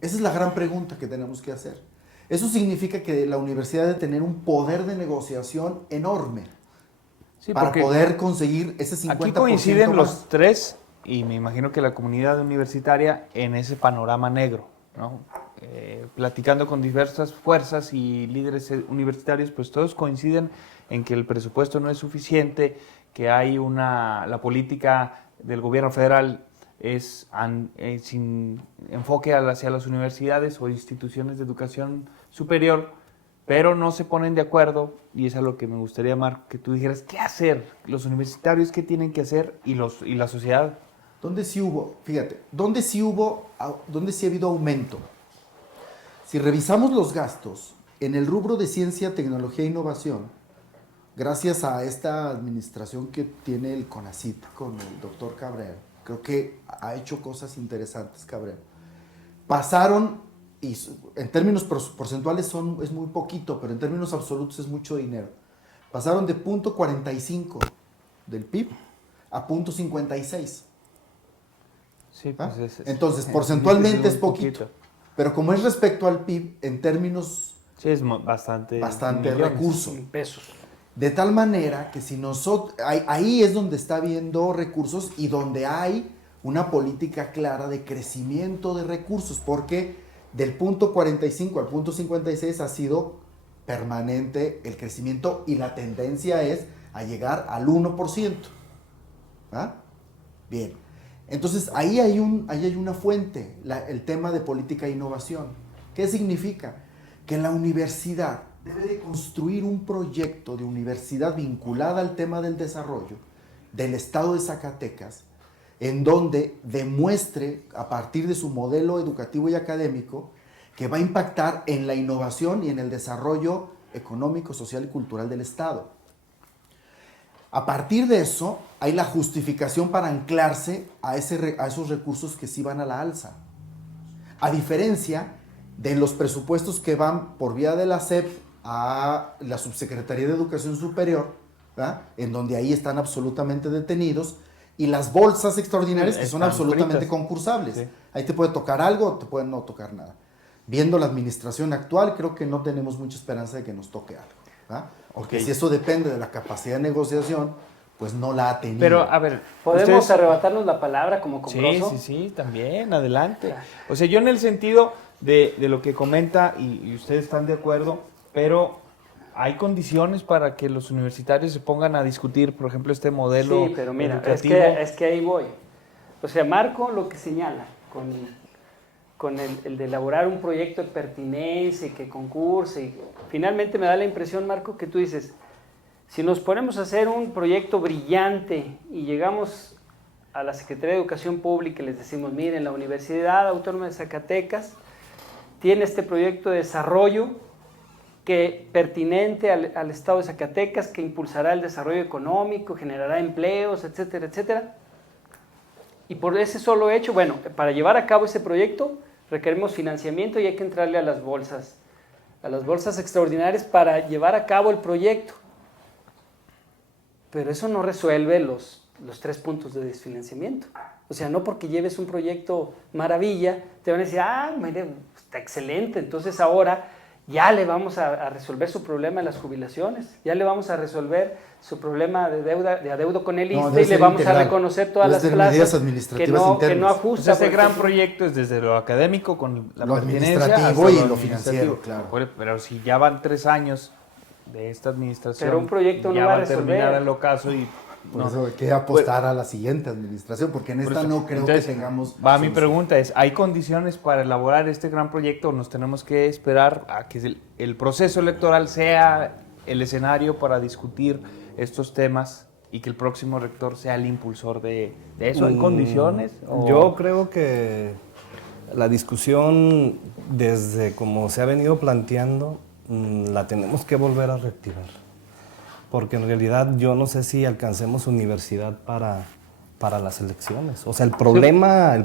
Esa es la gran pregunta que tenemos que hacer. Eso significa que la universidad debe tener un poder de negociación enorme Sí, para porque poder conseguir ese 50% aquí coinciden más. los tres, y me imagino que la comunidad universitaria en ese panorama negro, ¿no? Platicando con diversas fuerzas y líderes universitarios, pues todos coinciden en que el presupuesto no es suficiente, que hay la política del gobierno federal es sin enfoque hacia las universidades o instituciones de educación superior, pero no se ponen de acuerdo, y es a lo que me gustaría, Marco, que tú dijeras, ¿qué hacer? Los universitarios, ¿qué tienen que hacer? Y la sociedad. ¿Dónde sí hubo? Fíjate, ¿dónde sí ha habido aumento? Si revisamos los gastos en el rubro de ciencia, tecnología e innovación, gracias a esta administración que tiene el CONACYT con el doctor Cabrera, creo que ha hecho cosas interesantes Cabrera. Pasaron, y en términos porcentuales es muy poquito, pero en términos absolutos es mucho dinero. Pasaron de 0.45 del PIB a 0.56. Sí, ¿Ah? pues Entonces, porcentualmente es muy poquito. Pero como es respecto al PIB, en términos Sí, es bastante millones. recurso. En pesos. De tal manera que si nosotros, ahí es donde está habiendo recursos y donde hay una política clara de crecimiento de recursos, porque del punto 45 al punto 56 ha sido permanente el crecimiento y la tendencia es a llegar al 1%. ¿Ah? Bien. Entonces ahí hay una fuente, el tema de política e innovación. ¿Qué significa? Que la universidad debe de construir un proyecto de universidad vinculada al tema del desarrollo del estado de Zacatecas, en donde demuestre a partir de su modelo educativo y académico que va a impactar en la innovación y en el desarrollo económico, social y cultural del estado. A partir de eso, hay la justificación para anclarse a esos recursos que sí van a la alza. A diferencia de los presupuestos que van por vía de la SEP a la Subsecretaría de Educación Superior, ¿verdad? En donde ahí están absolutamente detenidos, y las bolsas extraordinarias que son absolutamente fritas. concursables. Sí. Ahí te puede tocar algo o te puede no tocar nada. Viendo la administración actual, creo que no tenemos mucha esperanza de que nos toque algo, ¿verdad? Porque Ok. si eso depende de la capacidad de negociación, pues no la ha tenido. Pero, a ver, ¿Podemos ustedes- arrebatarnos la palabra como Sí, Combroso? sí, también, adelante. O sea, yo en el sentido de lo que comenta, y ustedes están de acuerdo, pero hay condiciones para que los universitarios se pongan a discutir, por ejemplo, este modelo Sí, pero mira, educativo. es que ahí voy. O sea, Marco lo que señala con el de elaborar un proyecto de pertinencia y que concurse, y finalmente me da la impresión, Marco, que tú dices, si nos ponemos a hacer un proyecto brillante y llegamos a la Secretaría de Educación Pública y les decimos, miren, la Universidad Autónoma de Zacatecas tiene este proyecto de desarrollo pertinente al Estado de Zacatecas, que impulsará el desarrollo económico, generará empleos, etcétera, etcétera. Y por ese solo hecho, bueno, para llevar a cabo ese proyecto requerimos financiamiento y hay que entrarle a las bolsas extraordinarias para llevar a cabo el proyecto. Pero eso no resuelve los 3 puntos de desfinanciamiento. O sea, no porque lleves un proyecto maravilla, te van a decir, mire, está excelente, entonces ahora ya le vamos a resolver su problema de las jubilaciones, ya le vamos a resolver su problema de adeudo con el ISSSTE y le vamos a reconocer todas las plazas que no Pues ajusta. este gran proyecto es desde lo académico con la lo pertinencia administrativo hasta y lo financiero, claro. Pero si ya van 3 años de esta administración, Pero un proyecto ya no va a a terminar resolver. el ocaso y Por no. eso hay que apostar a la siguiente administración, porque en esta no creo Entonces, que tengamos... Va, mi pregunta es, ¿hay condiciones para elaborar este gran proyecto o nos tenemos que esperar a que el proceso electoral sea el escenario para discutir estos temas y que el próximo rector sea el impulsor de eso? ¿Hay condiciones? Yo creo que la discusión, desde como se ha venido planteando, la tenemos que volver a reactivar. Porque en realidad yo no sé si alcancemos universidad para las elecciones. O sea, el problema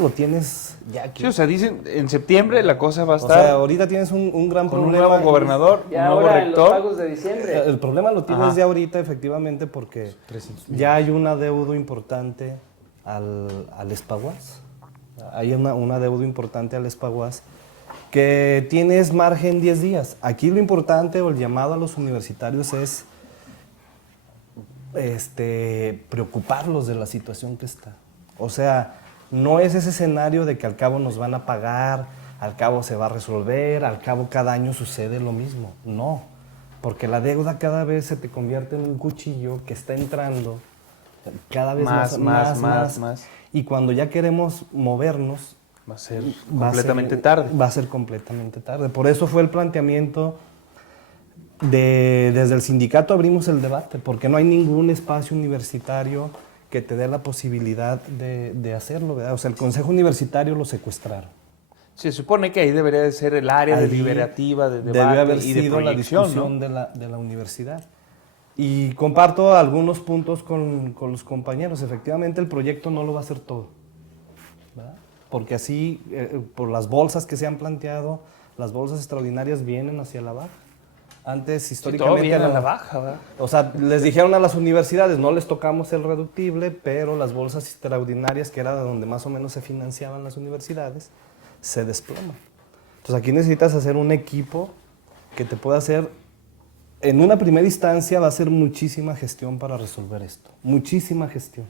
lo tienes ya aquí. Sí, o sea, dicen, en septiembre la cosa va a O estar sea, ahorita tienes un gran con un problema. nuevo gobernador, un Ya nuevo ahora en los rector. pagos de diciembre. El problema lo tienes Ajá. ya ahorita, efectivamente, porque ya hay un adeudo importante al Espaguas, Hay una deuda importante al Espaguas que tienes margen 10 días. Aquí lo importante o el llamado a los universitarios es preocuparlos de la situación que está. O sea, no es ese escenario de que al cabo nos van a pagar, al cabo se va a resolver, al cabo cada año sucede lo mismo. No, porque la deuda cada vez se te convierte en un cuchillo que está entrando cada vez más. Y cuando ya queremos movernos, Va a ser completamente tarde. Va a ser completamente tarde. Por eso fue el planteamiento desde el sindicato abrimos el debate, porque no hay ningún espacio universitario que te dé la posibilidad de hacerlo, ¿verdad? O sea, el Consejo Universitario lo secuestraron. Se supone que ahí debería de ser el área Ahí deliberativa, de debe debate haber y de sido la proyección, discusión ¿no? de la universidad. Y comparto algunos puntos con los compañeros. Efectivamente, el proyecto no lo va a hacer todo, ¿verdad? Porque así, por las bolsas que se han planteado, las bolsas extraordinarias vienen hacia la baja. Antes, históricamente, todo viene a la baja, ¿verdad? O sea, les dijeron a las universidades, no les tocamos el reductible, pero las bolsas extraordinarias, que era de donde más o menos se financiaban las universidades, se desploman. Entonces, aquí necesitas hacer un equipo que te pueda hacer, en una primera instancia, va a ser muchísima gestión para resolver esto. Muchísima gestión,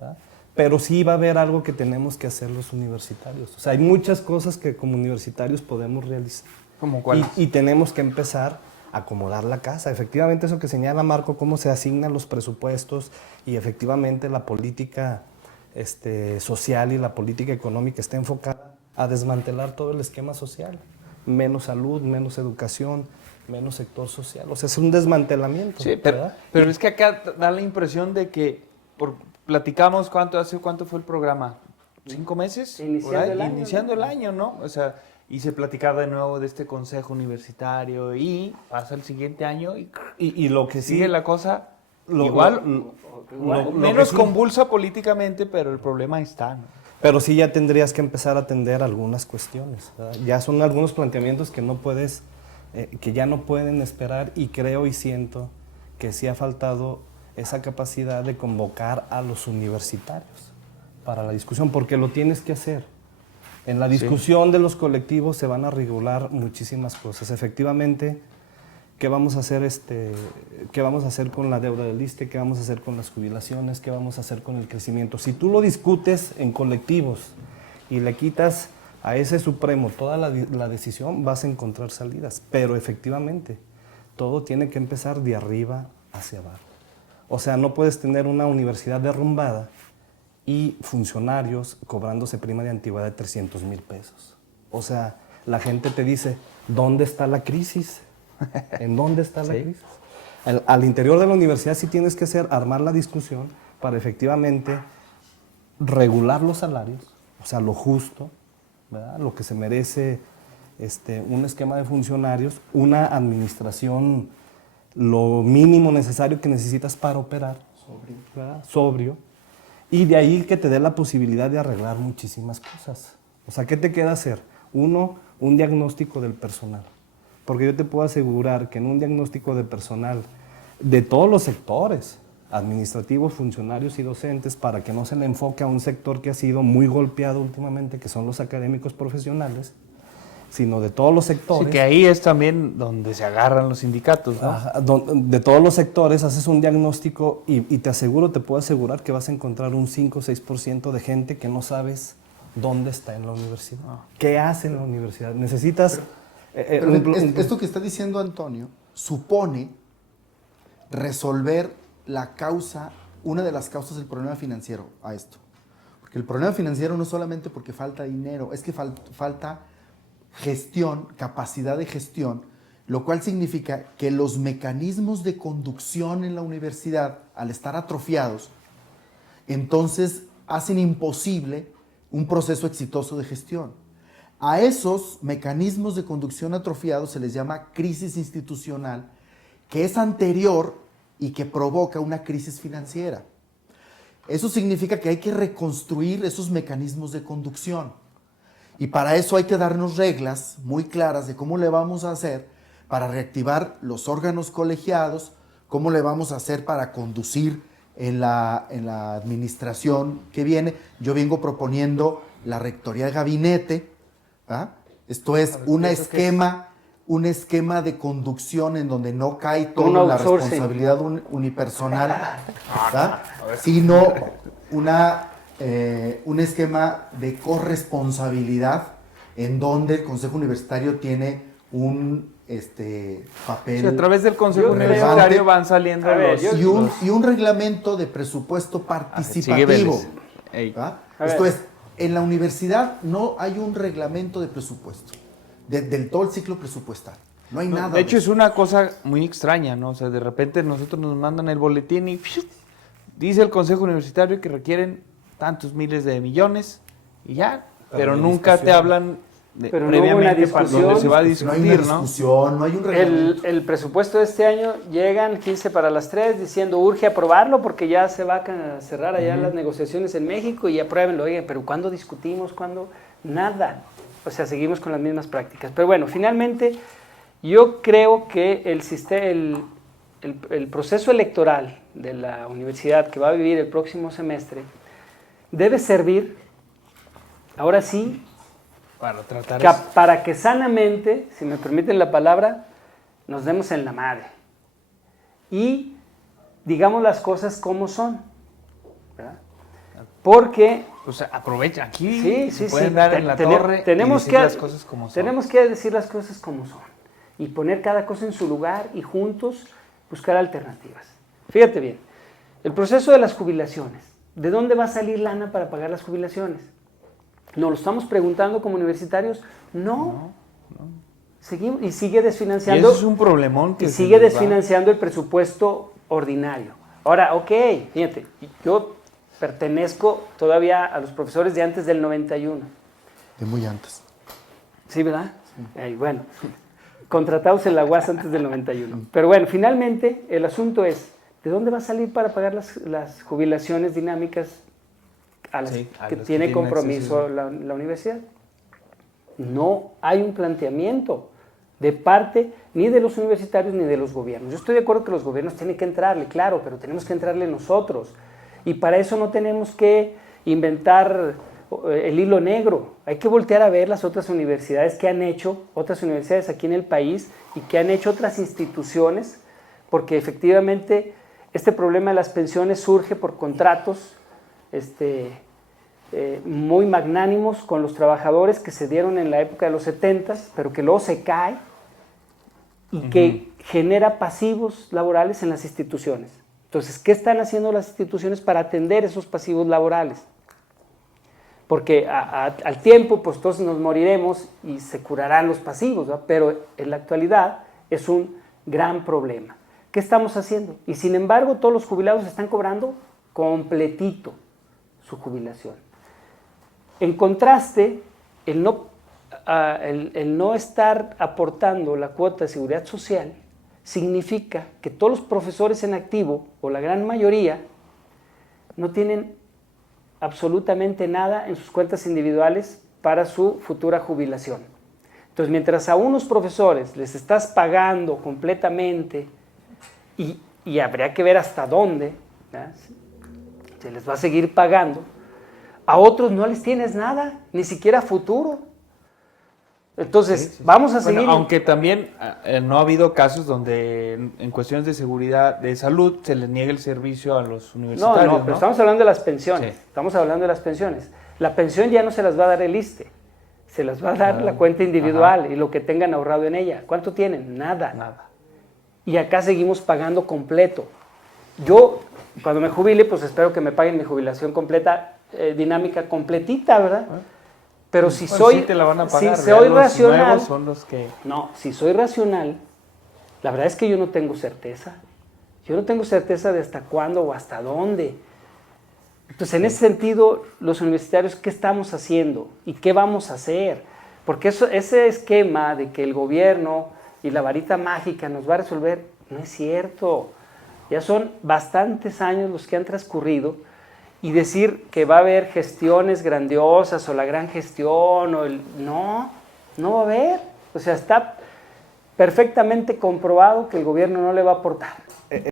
¿verdad? Pero sí va a haber algo que tenemos que hacer los universitarios. O sea, hay muchas cosas que como universitarios podemos realizar. ¿Cómo cuál? Y tenemos que empezar a acomodar la casa. Efectivamente, eso que señala Marco, cómo se asignan los presupuestos y efectivamente la política social y la política económica está enfocada a desmantelar todo el esquema social. Menos salud, menos educación, menos sector social. O sea, es un desmantelamiento. Sí, pero es que acá da la impresión de que platicamos cuánto fue el programa, 5 meses, iniciando el año, ¿no? O sea, y se platicaba de nuevo de este consejo universitario y pasa el siguiente año y lo que sigue sí, la cosa igual, menos sí, convulsa políticamente, pero el problema está, ¿no? Pero sí ya tendrías que empezar a atender algunas cuestiones, ¿verdad? Ya son algunos planteamientos que no puedes, que ya no pueden esperar, y creo y siento que sí ha faltado esa capacidad de convocar a los universitarios para la discusión, porque lo tienes que hacer. En la discusión de los colectivos se van a regular muchísimas cosas. Efectivamente, ¿qué vamos a hacer, qué vamos a hacer con la deuda del ISSSTE? ¿Qué vamos a hacer con las jubilaciones? ¿Qué vamos a hacer con el crecimiento? Si tú lo discutes en colectivos y le quitas a ese supremo toda la decisión, vas a encontrar salidas. Pero efectivamente, todo tiene que empezar de arriba hacia abajo. O sea, no puedes tener una universidad derrumbada y funcionarios cobrándose prima de antigüedad de 300,000 pesos. O sea, la gente te dice, ¿dónde está la crisis? ¿En dónde está la crisis? Al interior de la universidad sí tienes que armar la discusión para efectivamente regular los salarios, o sea, lo justo, ¿verdad? Lo que se merece un esquema de funcionarios, una administración, lo mínimo necesario que necesitas para operar, sobrio, y de ahí que te dé la posibilidad de arreglar muchísimas cosas. O sea, ¿qué te queda hacer? Uno, un diagnóstico del personal. Porque yo te puedo asegurar que en un diagnóstico de personal de todos los sectores, administrativos, funcionarios y docentes, para que no se le enfoque a un sector que ha sido muy golpeado últimamente, que son los académicos profesionales, sino de todos los sectores. Sí, que ahí es también donde se agarran los sindicatos, ¿no? Ajá, de todos los sectores haces un diagnóstico y te puedo asegurar que vas a encontrar un 5 o 6% de gente que no sabes dónde está en la universidad. ¿Qué hace en la universidad? Necesitas... Esto que está diciendo Antonio supone resolver la causa, una de las causas del problema financiero a esto. Porque el problema financiero no es solamente porque falta dinero, es que falta gestión, capacidad de gestión, lo cual significa que los mecanismos de conducción en la universidad, al estar atrofiados, entonces hacen imposible un proceso exitoso de gestión. A esos mecanismos de conducción atrofiados se les llama crisis institucional, que es anterior y que provoca una crisis financiera. Eso significa que hay que reconstruir esos mecanismos de conducción. Y para eso hay que darnos reglas muy claras de cómo le vamos a hacer para reactivar los órganos colegiados, cómo le vamos a hacer para conducir en la administración que viene. Yo vengo proponiendo la rectoría de gabinete, ¿ah? Esto es un esquema de conducción en donde no cae todo en la responsabilidad unipersonal, ¿ah? Sino un esquema de corresponsabilidad en donde el Consejo Universitario tiene un papel. Sí, a través del Consejo Universitario van saliendo y un reglamento de presupuesto participativo. Esto es, en la universidad no hay un reglamento de presupuesto del todo el ciclo presupuestal. No hay nada. De hecho, es una cosa muy extraña, ¿no? O sea, de repente nosotros nos mandan el boletín y dice el Consejo Universitario que requieren tantos miles de millones y ya, pero nunca te hablan pero previamente no donde se va a discutir, no hay una discusión, no hay un reglamento. El presupuesto de este año llegan 15 para las 3 diciendo urge aprobarlo porque ya se va a cerrar allá las negociaciones en México y apruébenlo. Oigan, pero ¿cuándo discutimos? ¿Cuándo? Nada. O sea, seguimos con las mismas prácticas. Pero bueno, finalmente yo creo que el proceso electoral de la universidad que va a vivir el próximo semestre debe servir, ahora sí, para que sanamente, si me permiten la palabra, nos demos en la madre y digamos las cosas como son, ¿verdad? Porque o sea, aprovecha aquí, pueden dar en la torre tenemos y decir las cosas como son. Tenemos que decir las cosas como son y poner cada cosa en su lugar y juntos buscar alternativas. Fíjate bien, el proceso de las jubilaciones, ¿de dónde va a salir lana para pagar las jubilaciones? ¿Nos lo estamos preguntando como universitarios? No. Seguimos, y sigue desfinanciando. Y eso es un problemón. Y sigue desfinanciando el presupuesto ordinario. Ahora, fíjate, yo pertenezco todavía a los profesores de antes del 91. De muy antes. Sí, ¿verdad? Sí. Bueno, contratados en la UAS antes del 91. Pero bueno, finalmente el asunto es, ¿de dónde va a salir para pagar las jubilaciones dinámicas a las que tiene compromiso la universidad? No hay un planteamiento de parte ni de los universitarios ni de los gobiernos. Yo estoy de acuerdo que los gobiernos tienen que entrarle, claro, pero tenemos que entrarle nosotros. Y para eso no tenemos que inventar el hilo negro. Hay que voltear a ver las otras universidades que han hecho, otras universidades aquí en el país y que han hecho otras instituciones, porque efectivamente este problema de las pensiones surge por contratos muy magnánimos con los trabajadores que se dieron en la época de los 70, pero que luego se cae y que genera pasivos laborales en las instituciones. Entonces, ¿qué están haciendo las instituciones para atender esos pasivos laborales? Porque al tiempo, pues todos nos moriremos y se curarán los pasivos, ¿no? Pero en la actualidad es un gran problema. ¿Qué estamos haciendo? Y sin embargo, todos los jubilados están cobrando completito su jubilación. En contraste, el no estar aportando la cuota de seguridad social significa que todos los profesores en activo, o la gran mayoría, no tienen absolutamente nada en sus cuentas individuales para su futura jubilación. Entonces, mientras a unos profesores les estás pagando completamente, y habría que ver hasta dónde, ¿verdad?, se les va a seguir pagando, a otros no les tienes nada, ni siquiera futuro. Entonces, vamos a seguir. Bueno, aunque también no ha habido casos donde en cuestiones de seguridad, de salud, se les niegue el servicio a los universitarios. No, pero estamos hablando de las pensiones. Sí. Estamos hablando de las pensiones. La pensión ya no se las va a dar el ISSSTE, se las va a dar la cuenta individual y lo que tengan ahorrado en ella. ¿Cuánto tienen? Nada. Y acá seguimos pagando completo. Yo, cuando me jubile, pues espero que me paguen mi jubilación completa, dinámica completita, ¿verdad? Pero si soy, sí te la van a pagar, si soy racional, son los que... No, si soy racional, la verdad es que yo no tengo certeza. Yo no tengo certeza de hasta cuándo o hasta dónde. Entonces, en ese sentido, los universitarios, ¿qué estamos haciendo? ¿Y qué vamos a hacer? Porque ese esquema de que el gobierno y la varita mágica nos va a resolver, no es cierto. Ya son bastantes años los que han transcurrido, y decir que va a haber gestiones grandiosas o la gran gestión no va a haber. O sea, está perfectamente comprobado que el gobierno no le va a aportar.